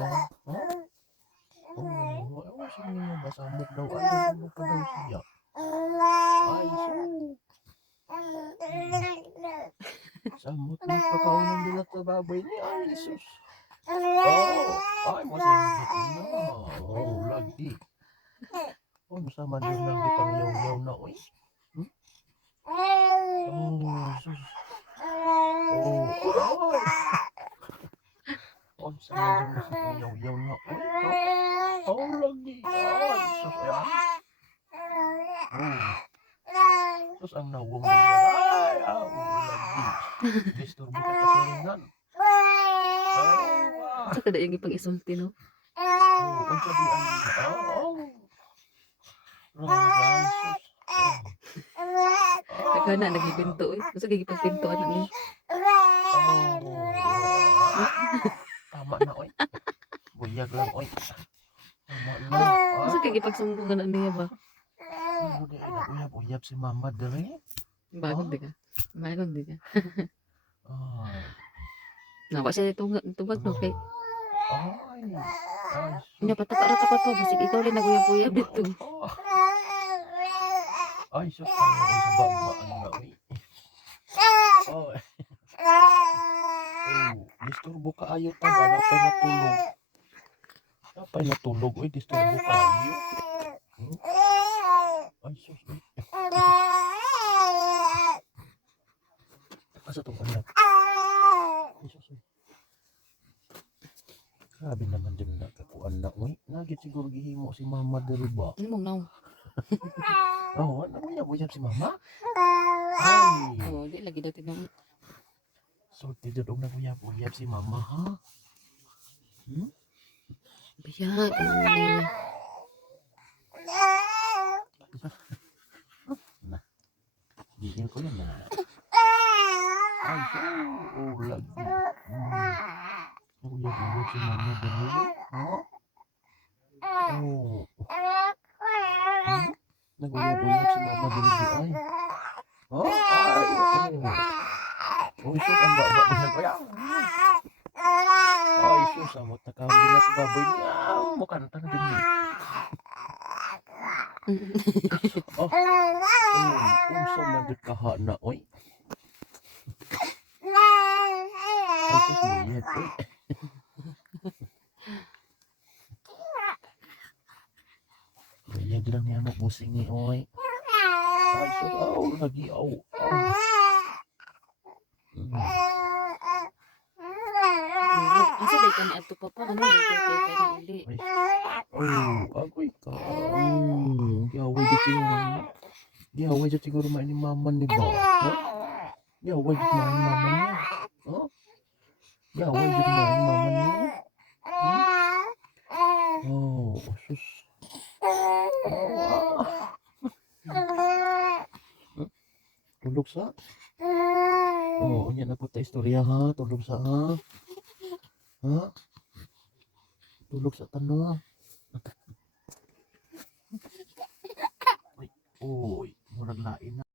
Ha? Ewan sa inyo ba samot daw ano pa daw siya. Ay, samot na pagkaunan nila sa baboy niya. Ay, sus. Ay, masingit na. Lagi. Sama din lang kitang yaw-yaw na, oy. Sus. Sama din lang kitang yaw-yaw na, oy. Lagi. Ay, sus. Sus, ang nawong mo niya. Lagi. Disturbo ka kasi rin nan. Sa kada yung ipang-isulti, no? Ang sabi ang Kaya na, nagipinto, eh. Gusto kagipagpinto, ano niya. tama na, oy. Buyag lang, oy. Tama na. Gusto kagipagsumbungan, ano niya ba? Uyab-uyab si mama dere. Bagon, di ka? Bagon, di ka? Ay. Nawa siya tubag, no? Kay, Ay. niya, patakara pa to. Basig ikaw rin naguyab-uyab dito. Ay, sus, ano, oy, sa baba, ano na, oy. Disturbo ka ayo ta ba? Napay natulog, oy, disturbo ka ayo. Ay, sus, oy. Asa to anak? Ay, sus, oy. Grabe naman din nakakuan na, oy. Nagit siguro gihimo si mama diri ba? Ano mong naw? Ano mo uyab si mama? Ay. Di lagi dati nung... So, tidod og naguyab-uyab si mama, ha? Biyag, ano niya? Na. Gigil ko yan, na. Ay, lagi. Naguyab-uyab si mama dali, ha? Naguyab-uyab si mama dali, ay. Sus, ang baba mo yan. Ay, sus, amot na kabilas baboy niya. Mukanta na din niya. Unsa man dito kaha na, oy. Ay, sus, muyet, oy. Muyet lang niya mo busingi, oy. Ay, sus, lagi, Asa day ka ni ato papa, ano day kay na uli. Agoy ka. Gihaway dyan siguro main ni mama ni ba? Gihaway dyan main ni mama niya. Gihaway dyan main ni mama niya. Sus. Tulog sa? Unya na po ta istorya, ha? Tulog sa, ha? Ha? Tulog sa tanong. Uy, murag lain na.